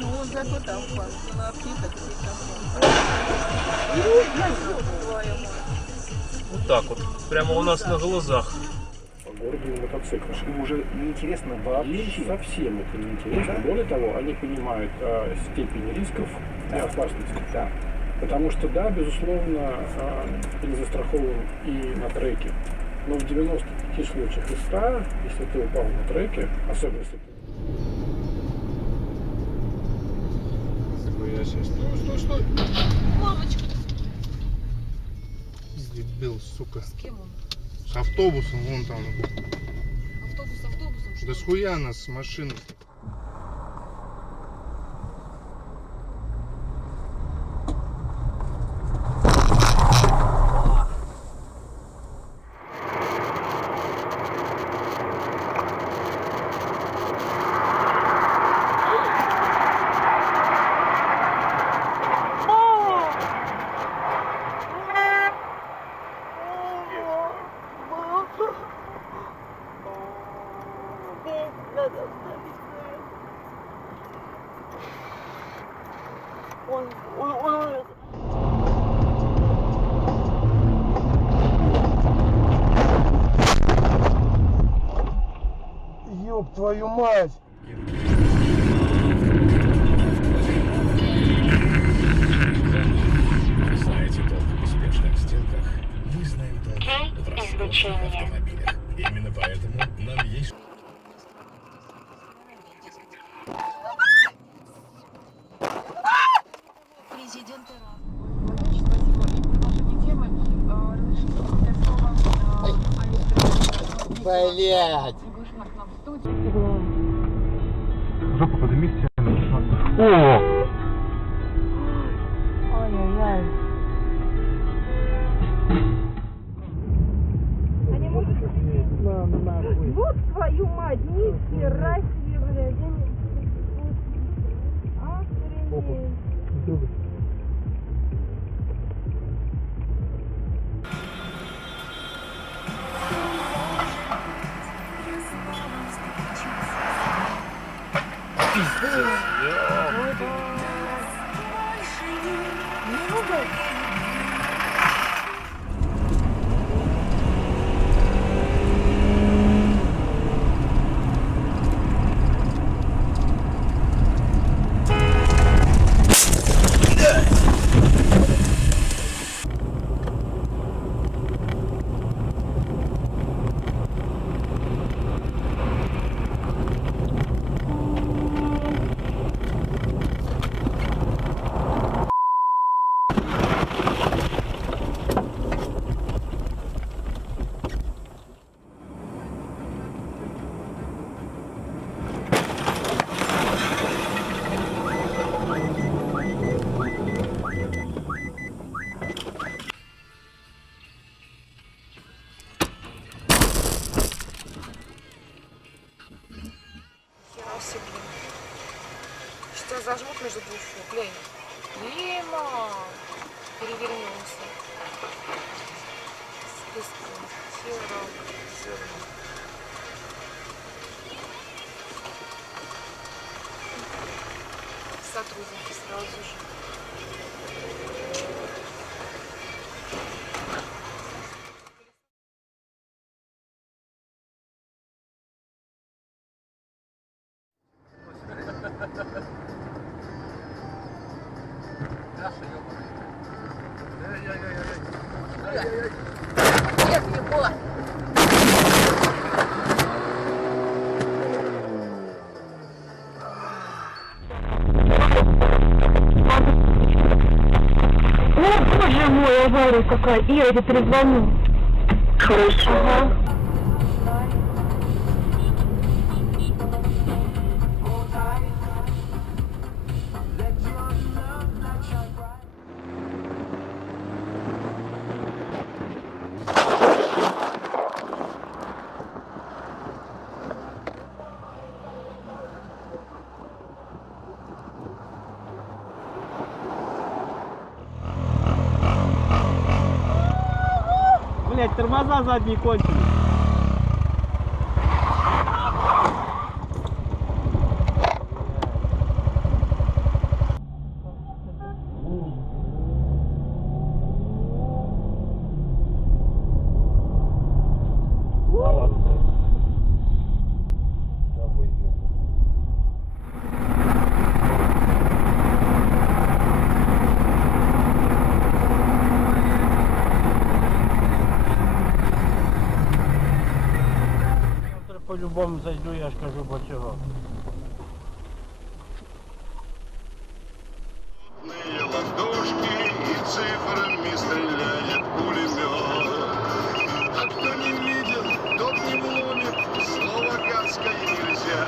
Ну, зато там фан. На птицах и там Вот так вот. Прямо у нас на глазах. По городу на мотоциклах. Им уже неинтересно вообще. Совсем это неинтересно. Да? Более того, они понимают степень рисков и опасностей. Да. Потому что, да, безусловно, не застрахован и на треке. Но в 95 случаях из 100, если ты упал на треке, особенно если ты... Стой! Мамочка! Дебил, сука. С кем он? С автобусом, вон там. Автобусом? Да схуя нас с машиной. Ёб твою мать! Знаете толк в успешных сделках? Мы знаем толк в роскошных автомобилях. Именно поэтому нам есть... Президент Ирана. Блять! Жопу поднимите. О! Ай-яй-яй. Они могут вот твою мать, ни хера себе, блядь. Охренеть. Что зажмут между двух фу, глянь. Лима! Перевернулся. Списком. Зерно. Сотрудники сразу же. Боже мой, авария какая. Ира, я перезвоню. Хорошо. Ага. Блять, тормоза задние кончились. по-любому зайду, я ж кажу, бо чого. Ладошки и цифрами стреляет пулемет. А кто не видел, тот не вломит. Слово гадское нельзя.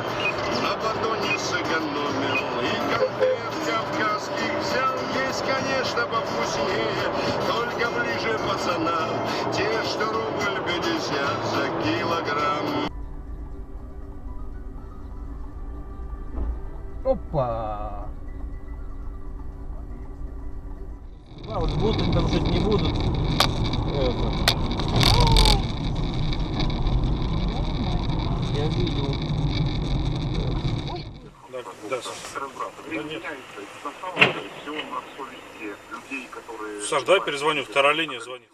На батоне сэкономил. И конфет кавказских взял. Есть, конечно, повкуснее. Только ближе пацанам. Те, что рубль 50 за килограмм. Опа! А вот будут, там жить не будут. Я видел. Саш, давай перезвоню, вторая линия звонит.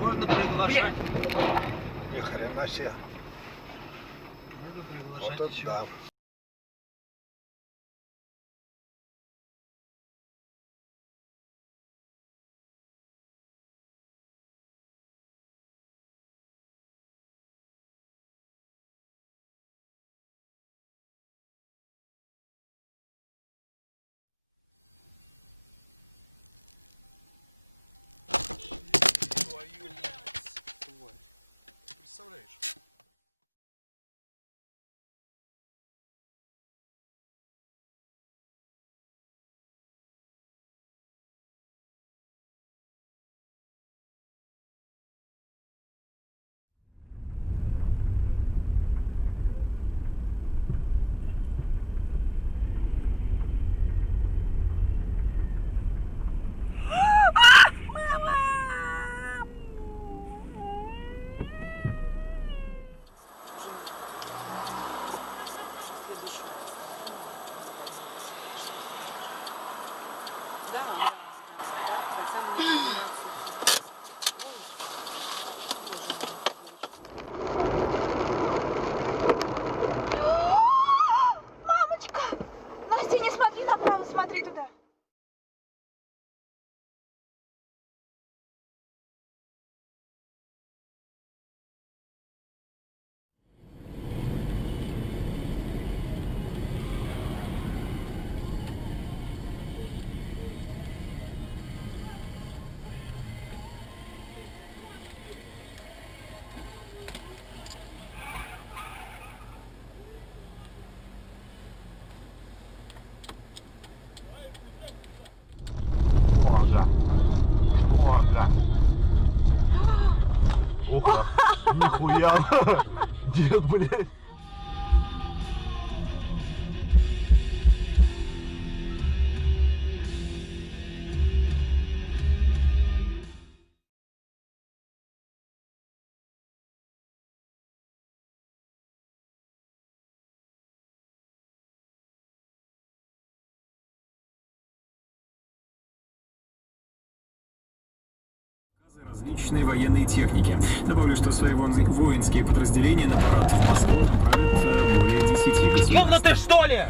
Можно приглашать. Ни хрена себе. Можно приглашать. Вот это да. Представляешь? Мамочка! Настя, не смотри направо, смотри туда. Ох, нихуя. Дед, блядь. Различной военной техники. Добавлю, что свои воинские подразделения на парад в Москву направят более 10 государств. Ёбнутый, что ли?